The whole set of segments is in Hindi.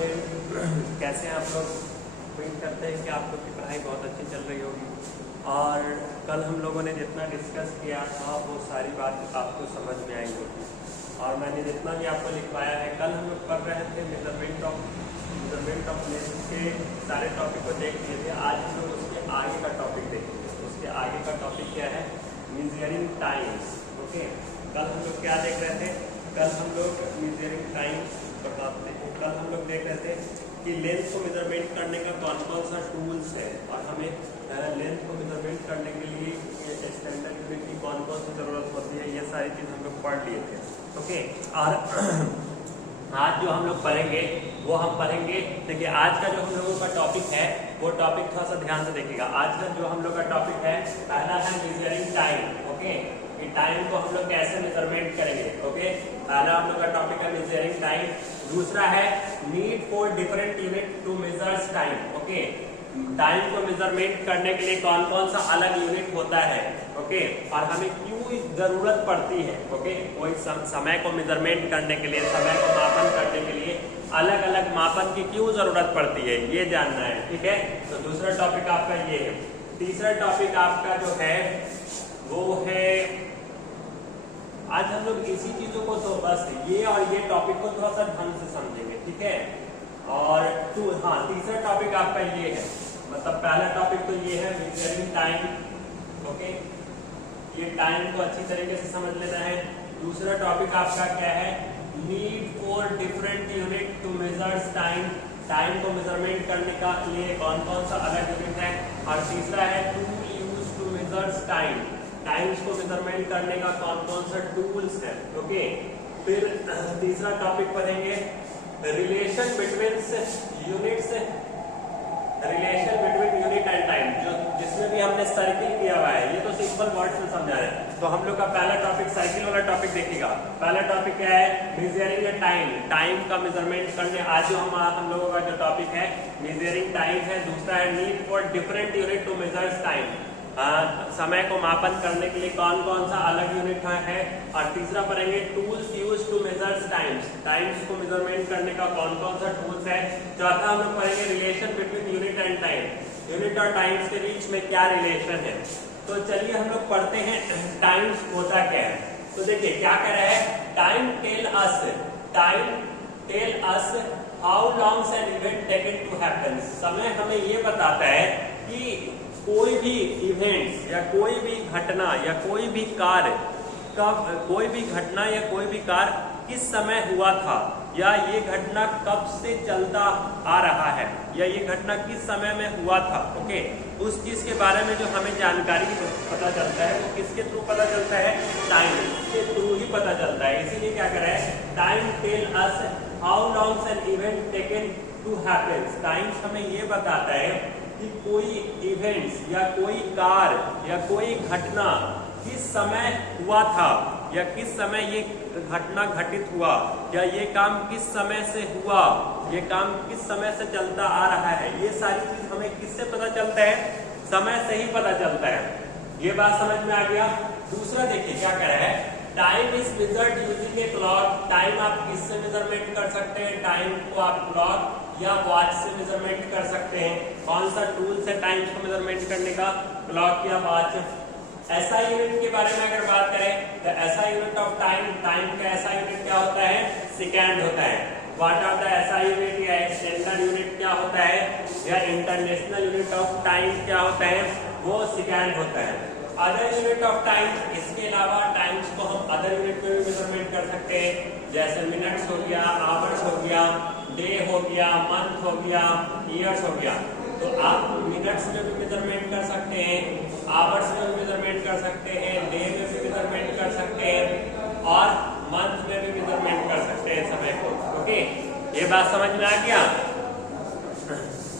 आफ्टरनून। कैसे हैं आप लोग? उम्मीद करते हैं कि आप लोग की पढ़ाई बहुत अच्छी चल रही होगी। और कल हम लोगों ने जितना डिस्कस किया था वो सारी बात आपको समझ में आई होगी। और मैंने जितना भी आपको लिखवाया है, कल हम लोग पढ़ रहे थे मेजरमेंट ऑफ लेंथ के सारे टॉपिक को देख लिए थे। आज हम लोग उसके आगे का टॉपिक देखेंगे। उसके आगे का टॉपिक क्या है? Measuring times. ओके, कल हम लोग क्या देख रहे थे? कल हम लोग मेजरिंग टाइम्स बताते हैं। कल हम लोग देख रहे थे कि लेंथ को मेजरमेंट करने का कौन कौन सा टूल्स है, और हमें लेंथ को मेजरमेंट करने के लिए स्टैंडर्ड यूनिट की कौन कौन सी ज़रूरत होती है, ये सारी चीज़ हम लोग पढ़ लिए थे। ओके, और आज जो हम लोग पढ़ेंगे वो हम पढ़ेंगे। देखिए, आज का जो हम लोगों का टॉपिक है वो टॉपिक थोड़ा सा ध्यान से देखिएगा। आज का जो हम लोग का टॉपिक है, पहला है मेजरिंग टाइम। ओके, कि टाइम को हम लोग कैसे मेजरमेंट करेंगे। ओके, पहला हम लोग का टॉपिक है मेजरिंग टाइम। दूसरा है need for different unit to measures time. Okay, time को मेजरमेंट करने के लिए कौन कौन सा अलग यूनिट होता है। ओके, और हमें क्यों जरूरत पड़ती है। ओके, कोई समय को मेजरमेंट करने के लिए, समय को मापन करने के लिए अलग अलग मापन की क्यों जरूरत पड़ती है, ये जानना है। ठीक है, तो दूसरा टॉपिक आपका ये है। तीसरा टॉपिक आपका जो है वो है, आज हम लोग इसी चीजों को तो बस ये और ये टॉपिक को थोड़ा सा ढंग से समझेंगे। ठीक है, और तीसरा टॉपिक आपका ये है, मतलब पहला टॉपिक तो ये है मेजरिंग टाइम। ओके, ये टाइम को अच्छी तरीके से समझ लेना है। दूसरा टॉपिक आपका क्या है? Need for different unit to measures time. Time को मेजरमेंट करने का लिए कौन कौन सा अलग यूनिट है। और तीसरा है tool use to measures time. Times को मेजरमेंट करने का कौन कौन सा टूल्स है। ओके, फिर तीसरा टॉपिक पढ़ेंगे relation between units, relation between unit and time, जो जिसमें भी हमने सर्किल किया हुआ है। ये तो सिंपल वर्ड्स में समझा है। तो हम लोग का पहला टॉपिक साइकिल वाला टॉपिक देखिएगा। पहला टॉपिक क्या है? Measuring time. टाइम का मेजरमेंट करने, आज जो हम लोगों का जो टॉपिक है मेजरिंग टाइम है। दूसरा है need for different unit to measures time, समय को मापन करने के लिए कौन कौन सा अलग यूनिट है। और तीसरा पढ़ेंगे tools use to measures times. Times को मेजरमेंट करने का कौन कौन सा टूल्स है। चौथा हम लोग पढ़ेंगे relation between unit and time. Unit और टाइम्स के बीच में क्या रिलेशन है। तो चलिए हम लोग पढ़ते हैं टाइम्स होता क्या है। तो देखिए क्या कह रहा है, time tell us how long an event taken to happen. समय हमें ये बताता है कि कोई भी इवेंट्स या कोई भी घटना या कोई भी कार्य कोई भी घटना या कोई भी कार्य किस समय हुआ था, या ये घटना कब से चलता आ रहा है, या ये घटना किस समय में हुआ था। ओके, उस चीज के बारे में जो हमें जानकारी पता चलता है वो किसके थ्रू पता चलता है? टाइम के थ्रू ही पता चलता है। इसीलिए क्या कर रहा है, time tell us how long an event taken to happen. Times हमें ये बताता है कि कोई इवेंट्स या कोई कार्य या कोई घटना किस समय हुआ था, या किस समय ये घटना घटित हुआ, या ये काम किस समय से हुआ, ये काम किस समय से चलता आ रहा है। ये सारी चीज हमें किससे पता चलता है? समय से ही पता चलता है। ये बात समझ में आ गया। दूसरा देखिए क्या कह रहा है, time is measured using a clock. Time आप किससे मेजरमेंट कर सकते हैं? टाइम को आप क्लॉक या वॉच से मेजरमेंट कर सकते हैं। कौन सा टूल है टाइम्स को मेजरमेंट करने का? क्लॉक या वॉच। ऐसा यूनिट के बारे में अगर बात करें तो ऐसा यूनिट ऑफ टाइम, टाइम का ऐसा यूनिट क्या होता है? सेकेंड होता है। व्हाट आर द ऐसा यूनिट या स्टैंडर्ड यूनिट क्या होता है, या इंटरनेशनल यूनिट ऑफ टाइम क्या होता है? वो सेकेंड होता है। अदर यूनिट ऑफ टाइम, इसके अलावा टाइम्स को हम अदर यूनिट में भी मेजरमेंट कर सकते हैं, जैसे मिनट्स हो गया, आवर्स हो गया, डे हो गया, मंथ हो गया, ईयर्स हो गया। तो आप मिनट्स में भी मेजरमेंट कर सकते हैं, आवर्स में भी मेजरमेंट कर सकते हैं, डे में भी मेजरमेंट कर सकते हैं, और मंथ में भी मेजरमेंट कर सकते हैं समय को। ओके, ये बात समझ में आ गया।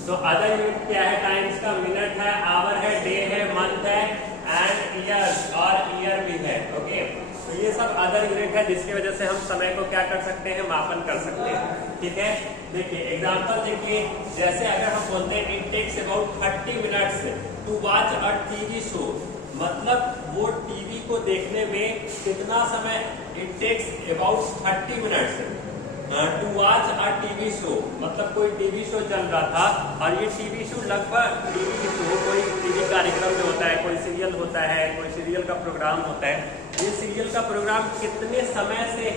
तो अदर यूनिट क्या है टाइम्स का? मिनट है, आवर है, डे है, मंथ है, एंड ईयर, और ईयर भी है। ओके, तो ये सब अदर यूनिट है जिसकी वजह से हम समय को क्या कर सकते हैं? मापन कर सकते हैं। ठीक है, देखिए एग्जांपल देखिए, जैसे अगर हम बोलते हैं it takes about 30 minutes to watch a TV show, मतलब वो टीवी को देखने में कितना समय? It takes about 30 minutes. To watch a TV show, मतलब कोई टीवी शो चल रहा था और ये टीवी शो लगभग टीवी शो कोई टीवी कार्यक्रम में होता है, कोई सीरियल होता है, कोई सीरियल का प्रोग्राम होता है। ये सीरियल का प्रोग्राम कितने समय से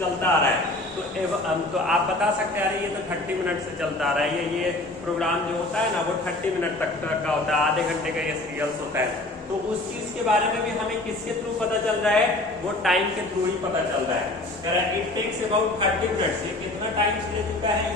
चलता आ रहा है, तो आप बता सकते हैं ये तो 30 मिनट से चलता आ रहा है, ये प्रोग्राम जो होता है ना वो 30 मिनट तक का होता है, आधे घंटे का ये सीरियल्स होता है। तो उस चीज के बारे में भी हमें किसके थ्रू पता चल रहा है, वो टाइम के थ्रू ही पता चल रहा है। कह रहा है इट टेक्स अबाउट 30 मिनट्स, ये कितना टाइम ले चुका है,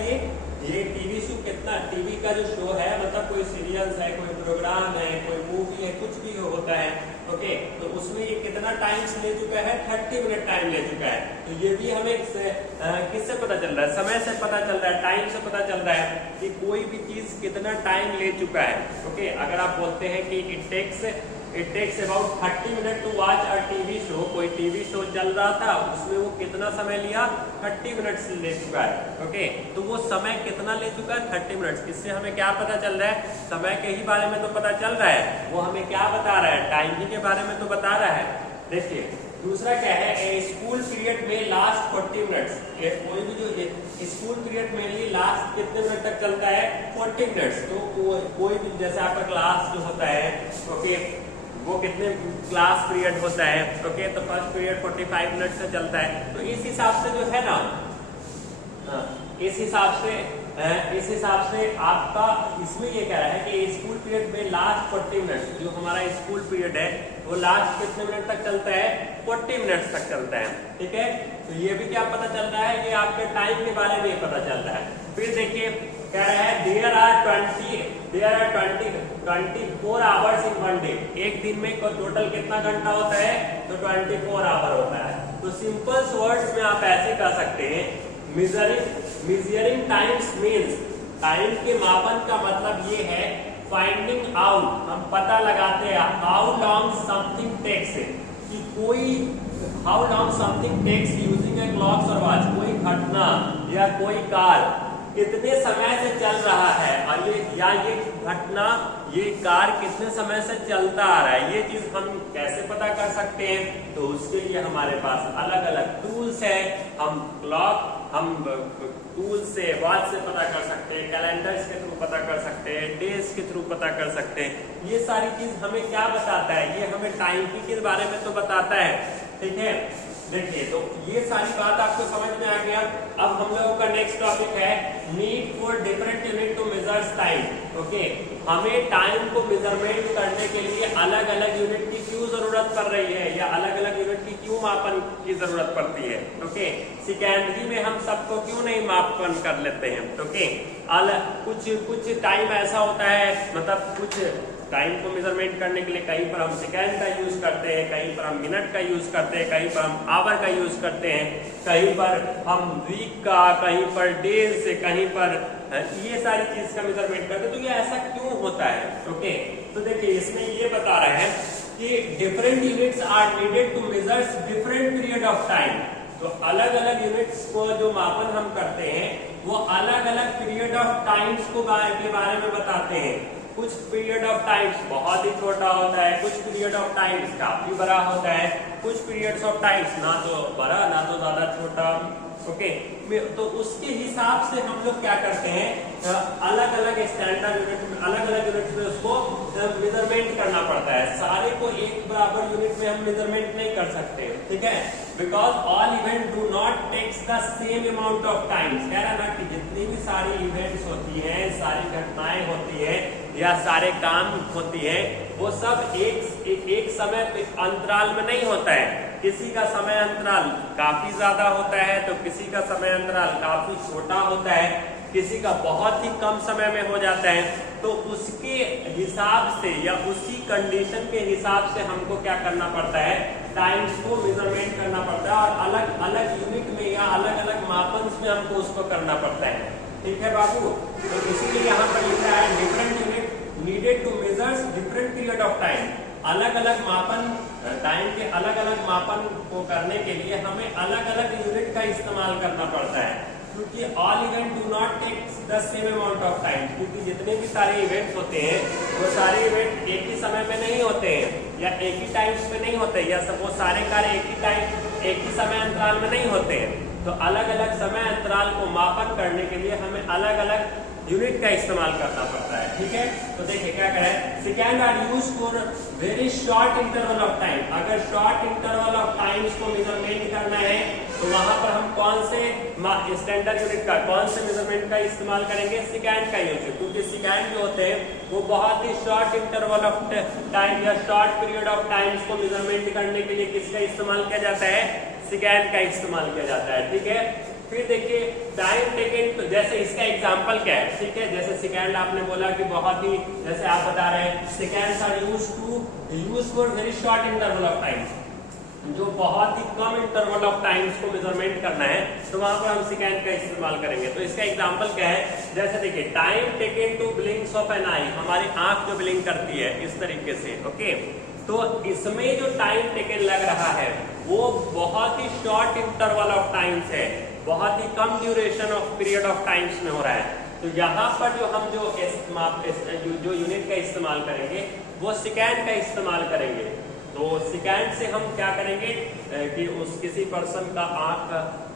ये टीवी शो कितना, टीवी का जो शो है मतलब कोई सीरियल्स है, कोई प्रोग्राम है, कोई मूवी है, कुछ भी होता है, ओके, तो उसमें ये कितना टाइम ले चुका है, 30 मिनट टाइम ले चुका है। तो ये भी हमें किससे पता चल रहा है, समय से पता चल रहा है, टाइम से पता चल रहा है कि कोई भी चीज कितना टाइम ले चुका है। ओके, अगर आप बोलते हैं कि it takes about 30 minute to watch a TV show, कोई टीवी शो चल रहा था उसमें वो कितना समय लिया, 30 मिनट्स ले चुका है। ओके, तो वो समय कितना ले चुका है, 30 मिनट्स। इससे हमें क्या पता चल रहा है, समय के ही बारे में तो पता चल रहा है, वो हमें क्या बता रहा है, टाइम ही के बारे में तो बता रहा है। देखिए दूसरा क्या है, ए स्कूल पीरियड में लास्ट 40 मिनट्स, कोई भी जो स्कूल पीरियड मेनली लास्ट कितने मिनट तक चलता है, 40 मिनट्स। तो कोई भी जैसे आपका क्लास जो होता है, ओके, वो कितने क्लास पीरियड होता है, ओके, तो फर्स्ट पीरियड 45 मिनट से चलता है। तो इस हिसाब से जो है ना, इस हिसाब से आपका इसमें ये कह रहा है कि स्कूल पीरियड में लास्ट 40 मिनट्स, जो हमारा स्कूल पीरियड है वो लास्ट कितने मिनट तक चलता है, 40 मिनट्स तक चलता है। ठीक है, तो ये भी क्या पता चल रहा है, ये आपके टाइम के बारे में पता चल रहा है। फिर देखिए कह रहा है there are 24 hours in one day, एक दिन में टोटल कितना घंटा होता है, तो 24 आवर होता है। तो सिंपल वर्ड्स में आप ऐसे कह सकते हैं, मेजरिंग टाइम्स मीन्स, टाइम के मापन का मतलब ये है फाइंडिंग आउट, हम पता लगाते हैं हाउ लॉन्ग समथिंग टेक्स, कि कोई how long something takes using a clocks और वॉच, कोई घटना या कोई कार कितने समय से चल रहा है, और ये घटना, ये कार कितने समय से चलता आ रहा है, ये चीज हम कैसे पता कर सकते हैं। तो उसके लिए हमारे पास अलग अलग टूल्स है, हम क्लॉक, हम टूल से, वॉच से पता कर सकते हैं, कैलेंडर्स के थ्रू पता कर सकते हैं, डेज के थ्रू पता कर सकते हैं। ये सारी चीज हमें क्या बताता है, ये हमें टाइम के बारे में तो बताता है। ठीक है, देखिए तो ये सारी बात आपको समझ में आ गया। अब हम लोगों का नेक्स्ट टॉपिक है need for different unit to measure time. Okay, time टाइम को मेजरमेंट करने के लिए अलग अलग यूनिट की क्यों जरूरत पड़ रही है, या अलग अलग यूनिट की क्यों मापन की जरूरत पड़ती है। ओके, सेकेंडरी में हम सबको क्यों नहीं मापन कर लेते हैं। ओके, कुछ टाइम ऐसा होता है, मतलब कुछ टाइम को मेजरमेंट करने के लिए कहीं पर हम सेकेंड का यूज करते हैं, कहीं पर हम मिनट का यूज करते हैं, कहीं पर हम आवर का यूज करते हैं, कहीं पर हम वीक का, कहीं पर डेज से, कहीं पर ये सारी चीज का मेजरमेंट करते हैं। तो ये ऐसा क्यों होता है। ओके, तो देखिए इसमें ये बता रहे हैं कि different units are needed to measure different period of time. तो अलग अलग यूनिट्स को जो मापन हम करते हैं वो अलग अलग पीरियड ऑफ टाइम्स को के बारे में बताते हैं। कुछ पीरियड ऑफ टाइम्स बहुत ही छोटा होता है, कुछ पीरियड ऑफ टाइम्स काफी बड़ा होता है, कुछ पीरियड्स ऑफ टाइम्स ना तो बड़ा ना तो ज्यादा छोटा। ओके, तो उसके हिसाब से हम लोग क्या करते हैं, अलग अलग स्टैंडर्ड यूनिट में, अलग अलग यूनिट में उसको मेजरमेंट करना पड़ता है। सारे को एक बराबर यूनिट में हम मेजरमेंट नहीं कर सकते। ठीक है, because all event do not takes the same amount of times. कह रहा ना कि जितनी भी सारी इवेंट्स होती हैं, सारी घटनाएं होती है या सारे काम होती है, वो सब एक समय अंतराल में नहीं होता है। किसी का समय अंतराल काफी ज्यादा होता है, तो किसी का समय अंतराल काफी छोटा होता है, किसी का बहुत ही कम समय में हो जाता है। तो उसके हिसाब से या उसी कंडीशन के हिसाब से हमको क्या करना पड़ता है, टाइम्स को मेजरमेंट करना पड़ता है, और अलग अलग यूनिट में या अलग अलग मापन में हमको उसको करना पड़ता है। ठीक है बाबू, तो इसीलिए यहाँ पर लिखा है different unit needed to measure different period of time. अलग अलग मापन, टाइम के अलग अलग मापन को करने के लिए हमें अलग अलग यूनिट का इस्तेमाल करना पड़ता है, क्योंकि all event do not take the same amount of time. क्योंकि जितने भी सारे इवेंट्स होते हैं वो सारे इवेंट एक ही समय में नहीं होते हैं, या एक ही टाइम्स में नहीं होते, या सब वो सारे कार्य एक ही समय अंतराल में नहीं होते हैं। तो अलग अलग समय अंतराल को मापन करने के लिए हमें अलग अलग यूनिट का इस्तेमाल करना पड़ता है, ठीक है। तो देखिए क्या करें, second are used for very short interval of time. अगर शॉर्ट इंटरवल ऑफ टाइम्स को मेजरमेंट करना है तो वहां पर हम कौन से स्टैंडर्ड यूनिट का, कौन से मेजरमेंट का इस्तेमाल करेंगे, सेकेंड का यूज, क्योंकि सेकेंड जो होते हैं वो बहुत ही शॉर्ट इंटरवल ऑफ टाइम या शॉर्ट पीरियड ऑफ टाइम्स को मेजरमेंट करने के लिए किसका इस्तेमाल किया जाता है, सेकेंड का इस्तेमाल किया जाता है, ठीक है। फिर देखिए टाइम टेकन, जैसे इसका एग्जांपल क्या है, ठीक है। जैसे सेकेंड आपने बोला कि बहुत ही, जैसे आप बता रहे हैं seconds are used for very short interval of time, जो बहुत ही कम इंटरवल ऑफ टाइम्स को मेजरमेंट करना है तो वहां पर हम सेकेंड का इस्तेमाल करेंगे। तो इसका एग्जांपल क्या है, जैसे देखिए time taken to blinks of an eye, हमारी आंख जो ब्लिंक करती है इस तरीके से, ओके। तो इसमें जो टाइम टेकन लग रहा है वो बहुत ही शॉर्ट इंटरवल ऑफ टाइम्स है, बहुत ही कम duration of period of times में हो रहा है। तो यहाँ पर जो हम जो यूनिट का इस्तेमाल करेंगे वो सेकेंड का इस्तेमाल करेंगे। तो सेकेंड से हम क्या करेंगे कि उस किसी पर्सन का आंख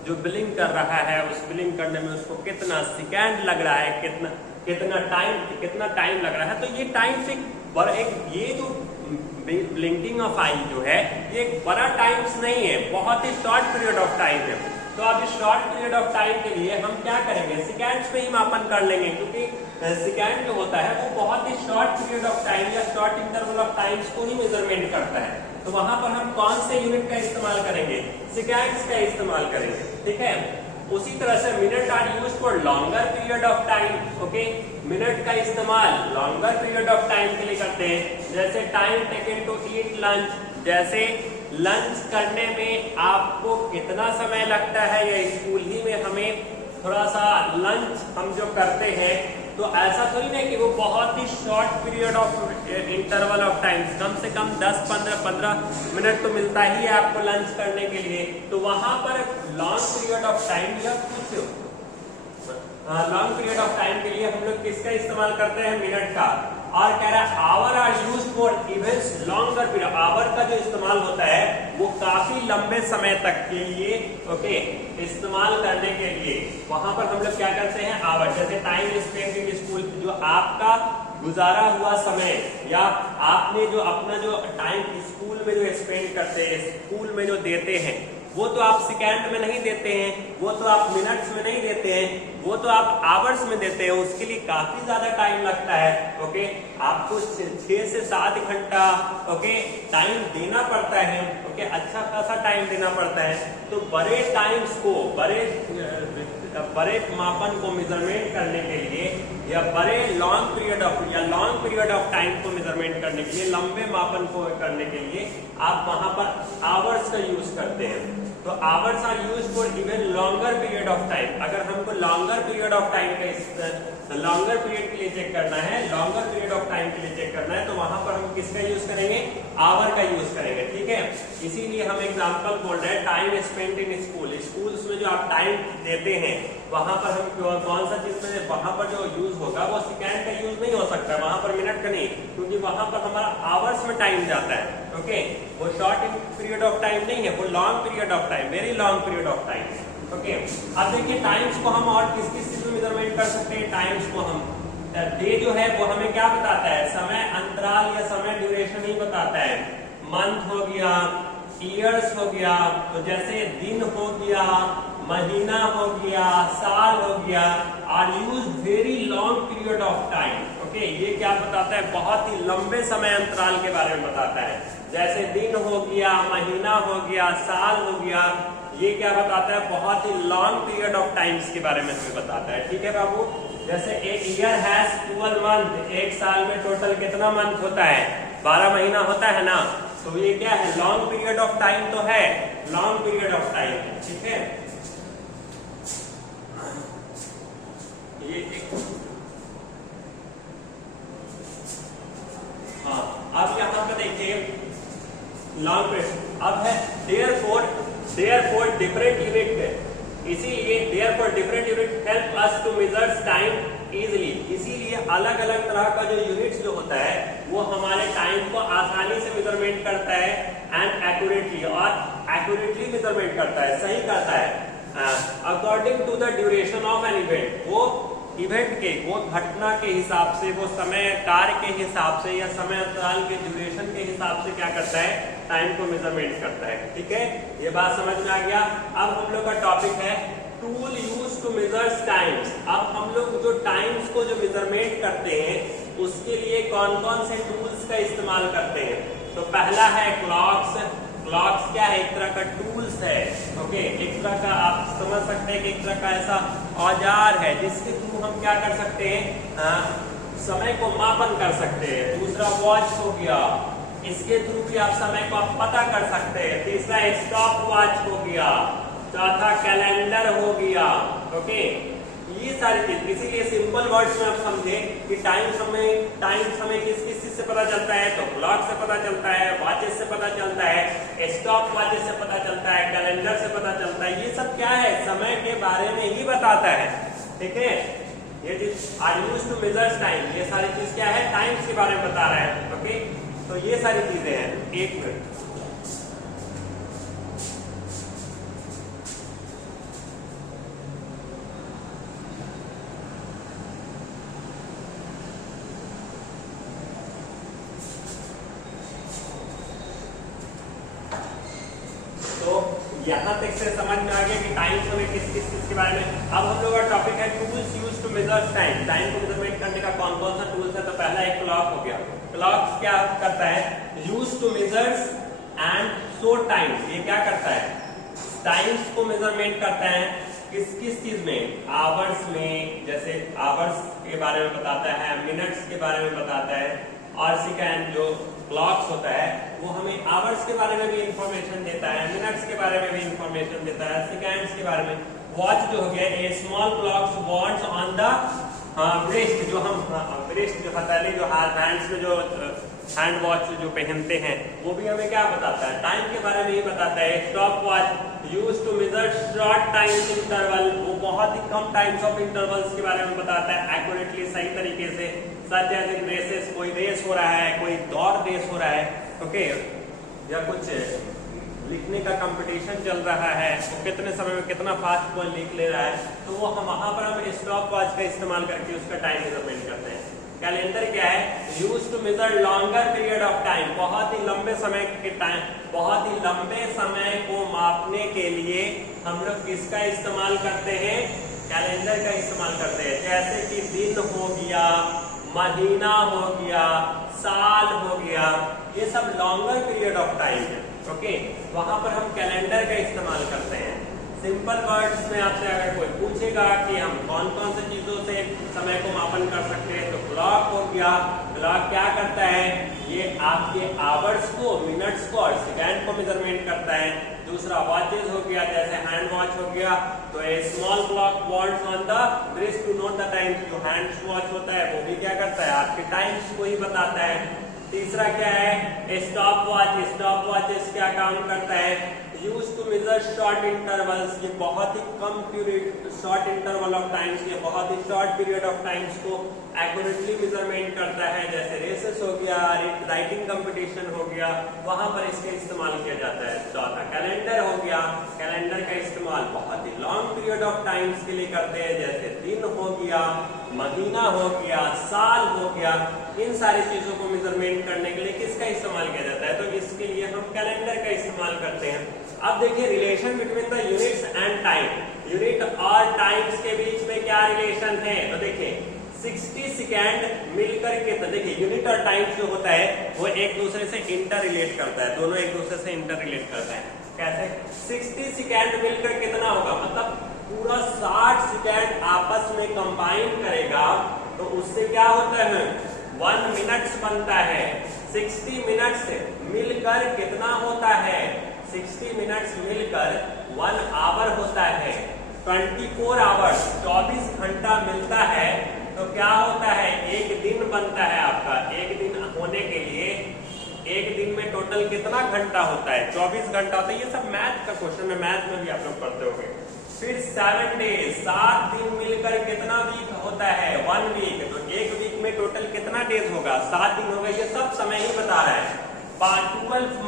जो ब्लिंक कर रहा है, उस ब्लिंक करने में उसको कितना सेकेंड लग रहा है, कितना टाइम लग रहा है। तो ये टाइम से ये जो ब्लिंकिंग ऑफ आई जो है ये एक बड़ा टाइम्स नहीं है, बहुत ही शॉर्ट पीरियड ऑफ टाइम है। तो अब इस शॉर्ट पीरियड ऑफ टाइम के लिए हम क्या करेंगे, सेकेंड्स में ही मापन कर लेंगे, क्योंकि सेकेंड जो होता है वो बहुत ही शॉर्ट पीरियड ऑफ टाइम या शॉर्ट इंटरवल ऑफ टाइम्स को ही मेजरमेंट करता है। तो वहां पर हम कौन से यूनिट का इस्तेमाल करेंगे, सेकेंड्स का इस्तेमाल करेंगे, ठीक है। उसी तरह से minute are used for longer period of time, okay. Minute का इस्तेमाल लॉन्गर पीरियड ऑफ टाइम के लिए करते हैं, जैसे time taken to eat lunch, जैसे लंच करने में आपको कितना समय लगता है, या स्कूल ही में हमें थोड़ा सा लंच हम जो करते हैं तो ऐसा थोड़ी नहीं कि वो बहुत ही short period of interval of time, कम से कम 10-15 मिनट तो मिलता ही है आपको लंच करने के लिए। तो वहां पर लॉन्ग पीरियड ऑफ टाइम या कुछ लॉन्ग पीरियड ऑफ टाइम के लिए हम लोग किसका इस्तेमाल करते हैं, मिनट का। और कह रहा है hour are used for events longer period, hour का जो इस्तेमाल होता है वो काफी लंबे समय तक के लिए, ओके, इस्तेमाल करने के लिए वहां पर हम लोग क्या करते हैं, आवर। जैसे टाइम स्पेंड इन स्कूल, जो आपका गुजारा हुआ समय या आपने जो अपना जो टाइम स्कूल में जो स्पेंड करते हैं, स्कूल में जो देते हैं, वो तो आप सेकेंड में नहीं देते हैं, वो तो आप मिनट्स में नहीं देते हैं, वो तो आप आवर्स में देते हैं। उसके लिए काफी ज्यादा टाइम लगता है, ओके। आपको 6 से 7 घंटा, ओके, टाइम देना पड़ता है, ओके, अच्छा खासा टाइम देना पड़ता है। तो बड़े टाइम्स को, बड़े मापन को मेजरमेंट करने के लिए या बड़े लॉन्ग पीरियड ऑफ टाइम को मेजरमेंट करने के लिए, लंबे मापन को करने के लिए आप वहां पर आवर्स का यूज करते हैं। तो hours are use for even longer period of time. अगर हमको लॉन्गर पीरियड ऑफ टाइम का लॉन्गर पीरियड के लिए चेक करना है, लॉन्गर पीरियड ऑफ टाइम के लिए चेक करना है, तो वहां पर हम किसका यूज करेंगे, आवर का यूज करेंगे, ठीक है। इसीलिए हम एग्जांपल बोल रहे हैं time spent in school, schools में जो आप टाइम देते हैं वहां पर हम कौन सा चीज में, वहां पर जो यूज होगा वो सेकेंड का यूज नहीं हो सकता, वहां पर मिनट का नहीं, क्योंकि वहां पर हमारा आवर्स में टाइम जाता है, ओके। वो शॉर्ट पीरियड ऑफ टाइम नहीं है, वो long period of time, very long period of time, okay. अब देखिए टाइम्स को हम और किस किस चीज में मेजरमेंट कर सकते हैं। टाइम्स को हम, डे जो है वो हमें क्या बताता है, समय अंतराल या समय ड्यूरेशन ही बताता है। मंथ हो गया, ईयर्स हो गया, तो जैसे दिन हो गया, महीना हो गया, साल हो गया, are use very long period of time, okay. ये क्या बताता है, बहुत ही लंबे समय अंतराल के बारे में बताता है। जैसे दिन हो गया, महीना हो गया, साल हो गया, ये क्या बताता है, बहुत ही लॉन्ग पीरियड ऑफ टाइम्स के बारे में हमें बताता है, ठीक है बाबू। जैसे एक ईयर हैज 12 मंथ, एक साल में टोटल कितना मंथ होता है, 12 महीना होता है ना। तो ये क्या है, लॉन्ग पीरियड ऑफ टाइम तो है, लॉन्ग पीरियड ऑफ टाइम, ठीक है। ये एक, हाँ, अब यहाँ पे देखिए लॉन्ग पीरियड, अब है देयरफॉर डिफरेंट यूनिट, इसीलिए therefore different unit help us to measure time easily, इसीलिए अलग अलग तरह का जो यूनिट्स जो होता है वो हमारे टाइम को आसानी से मेजरमेंट करता है एंड एक्यूरेटली, और एक्यूरेटली मेजरमेंट करता है, सही करता है। According to the duration of an event, वो इवेंट के, वो घटना के हिसाब से, वो समय कार्य के हिसाब से या समय अंतराल के ड्यूरेशन के हिसाब से क्या करता है, टाइम को मेजरमेंट करता है। ठीक है, ये बात समझ में आ गया। अब हम लोग का टॉपिक है tool use to measure times. अब हम लोग जो टाइम्स को जो मेजरमेंट करते हैं उसके लिए कौन कौन से टूल्स का इस्तेमाल करते हैं। तो पहला है क्लॉक्स। क्लॉक्स क्या है, एक तरह का टूल्स है। ओके, एक तरह का आप समझ सकते हैं कि एक तरह का ऐसा औजार है जिसके थ्रू हम क्या कर सकते हैं, समय को मापन कर सकते हैं। दूसरा वॉच हो गया, इसके थ्रू भी आप समय को आप पता कर सकते हैं। तीसरा स्टॉप वॉच हो गया। चौथा कैलेंडर हो गया। ओके, ये सारी चीज, इसीलिए सिंपल वर्ड्स में आप समझे कि टाइम समय किस किस चीज से पता चलता है। तो क्लॉक से पता चलता है, वॉचेस से पता चलता है, स्टॉप वॉचेस से पता चलता है, कैलेंडर से पता चलता है। ये सब क्या है, समय के बारे में ही बताता है। ठीक है, ये चीज are used to measure time, ये सारी चीज क्या है, टाइम्स के बारे में बता रहा है। ओके, तो ये सारी चीजें हैं। एक मिनट, यहाँ तक से समझ में आ गया कि टाइम समय किस किस चीज के बारे में। अब हम लोग का टॉपिक है tools used to measure time. Time को मेजरमेंट करने का कौन कौन सा टूल्स है। तो पहला एक क्लॉक हो गया। क्लॉक क्या करता है, used to measures and show times. ये क्या करता है, टाइम्स को मेजरमेंट करता है किस किस चीज में, आवर्स में, जैसे आवर्स के बारे में बताता है, मिनट्स के बारे में बताता है, और सेकंड जो क्लॉक्स होता है वो हमें आवर्स के बारे में भी इंफॉर्मेशन देता है, मिनट्स के बारे में भी इंफॉर्मेशन देता है, सेकंड्स के बारे में। वॉच जो हो गया, a small clocks wants on the breast, जो हम ब्रेस्ट जो हथेली जो हैंड्स में जो हैंड वॉच जो पहनते हैं वो भी हमें क्या बताता है, टाइम के बारे में ही बताता है। Stopwatch used to measure short time interval, वो बहुत ही कम टाइम्स ऑफ इंटरवल्स के बारे में बताता है एक्यूरेटली, सही तरीके से। सच एज इन रेसेस, कोई रेस हो रहा है, कोई दौड़ रेस हो रहा है, ओके, या कुछ लिखने का कंपटीशन चल रहा है, वो कितने समय में कितना फास्ट वो लिख ले रहा है, तो वो हम वहां पर हम स्टॉप वॉच का इस्तेमाल करके उसका टाइम मेजरमेंट करते हैं। कैलेंडर क्या है, use to measure longer period of time, बहुत ही लंबे समय के टाइम, बहुत ही लंबे समय को मापने के लिए हम लोग किसका इस्तेमाल करते हैं, कैलेंडर का इस्तेमाल करते हैं। जैसे कि दिन हो गया, महीना हो गया, साल हो गया, ये सब लॉन्गर पीरियड ऑफ टाइम है। ओके, वहां पर हम कैलेंडर का इस्तेमाल करते हैं। सिंपल वर्ड्स में आपसे अगर कोई पूछेगा कि हम कौन कौन से चीजों से समय को मापन कर सकते हैं, तो क्लॉक हो गया। क्लॉक क्या करता है, ये आपके आवर्स को, मिनट्स को और सेकंड को मेजरमेंट करता है। दूसरा वॉचेस हो गया, जैसे हैंड वॉच हो गया, तो a small clock walls on the breast to note the times, जो हैंड वॉच होता है वो भी क्या करता है, आपके टाइम्स को ही बताता है। तीसरा क्या है, स्टॉप वॉच। स्टॉप वॉचेस क्या काम करता है, use to measure short intervals, ये बहुत ही कम period, short interval of times, ये बहुत ही शॉर्ट पीरियड ऑफ टाइम्स को एक्यूरेटली मेजरमेंट करता है। जैसे रेसेस हो गया, राइटिंग कंपटीशन हो गया, वहां पर इसका इस्तेमाल किया जाता है। चौथा कैलेंडर हो गया, कैलेंडर का इस्तेमाल बहुत ही लॉन्ग पीरियड ऑफ टाइम्स के लिए करते हैं, जैसे दिन हो गया, महीना हो गया, साल हो गया, इन सारी चीजों को मेजरमेंट करने के लिए किसका इस्तेमाल किया जाता है, तो इसके लिए हम कैलेंडर का इस्तेमाल करते हैं। अब देखिए relation between the units and time, unit और टाइम्स के बीच में क्या रिलेशन है, तो देखिए 60 सेकेंड मिलकर के, तो देखिए यूनिट और टाइम्स जो होता है वो एक दूसरे से इंटर रिलेट करता है, दोनों एक दूसरे से इंटर रिलेट करता है। कैसे, 60 सेकेंड मिलकर कितना होगा, मतलब पूरा 60 सेकेंड आपस में कंबाइन करेगा, तो उससे क्या होता है, 1 मिनट्स बनता है। 60 मिनट्स मिलकर कितना होता है, 60 मिनट्स मिलकर 1 आवर होता है। 24 आवर्स, 24 घंटा मिलता है, तो क्या होता है, एक दिन बनता है आपका। एक दिन होने के लिए एक दिन में टोटल कितना घंटा होता है, 24 घंटा होता है। ये सब मैथ का क्वेश्चन है, मैथ में भी आप लोग पढ़ते होंगे। फिर 7 डेज, 7 दिन मिलकर कितना वीक होता है, 1 वीक, तो एक वीक में टोटल कितना डेज होगा, 7 दिन होगा। ये सब समय ही बता रहा है। 12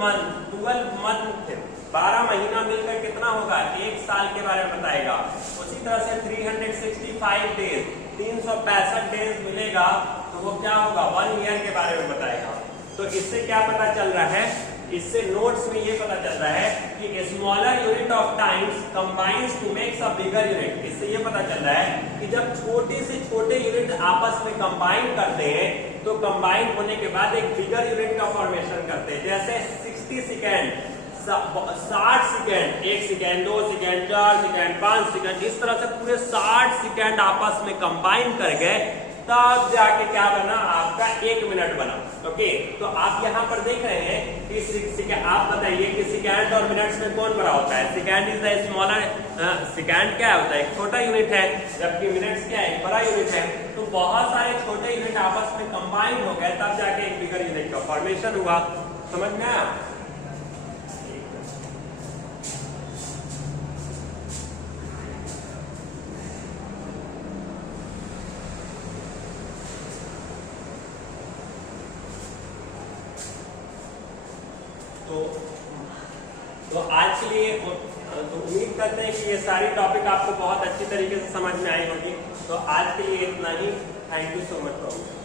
मंथ, 12 महीना मिलकर कितना होगा, 1 साल के बारे में बताएगा। उसी तरह से 365 डेज, 365 डेज मिलेगा तो वो क्या होगा, 1 ईयर के बारे में बताएगा। तो इससे क्या पता चल रहा है, इससे नोट्स में ये पता चल रहा है कि smaller unit of times combines to makes a bigger unit. इससे ये पता चल रहा है कि जब छोटे से छोटे यूनिट आपस में कंबाइन करते हैं तो कंबाइन होने के बाद एक बिगर यूनिट का फॉर्मेशन करते हैं। जैसे 60 second, 60 second, 1 second, 2 second, 4 second, 5 second, इस तरह से पूरे 60 सेकेंड आपस में कंबाइन कर गए, तब जाके क्या बना, आपका 1 मिनट बना। ओके, तो आप यहाँ पर देख रहे हैं कि आप बताइए कि सेकेंड और मिनट्स में कौन बड़ा होता है। Second is the smaller, second क्या होता है, एक छोटा यूनिट है, जबकि मिनट्स क्या है, एक बड़ा यूनिट है। तो बहुत सारे छोटे यूनिट आपस में कंबाइन हो गए, तब जाके एक बिगर यूनिट का फॉर्मेशन हुआ। समझ में आया? तो आज के लिए तो उम्मीद करते हैं कि ये सारी टॉपिक आपको बहुत अच्छी तरीके से समझ में आई होगी। तो आज के लिए इतना ही। Thank you so much for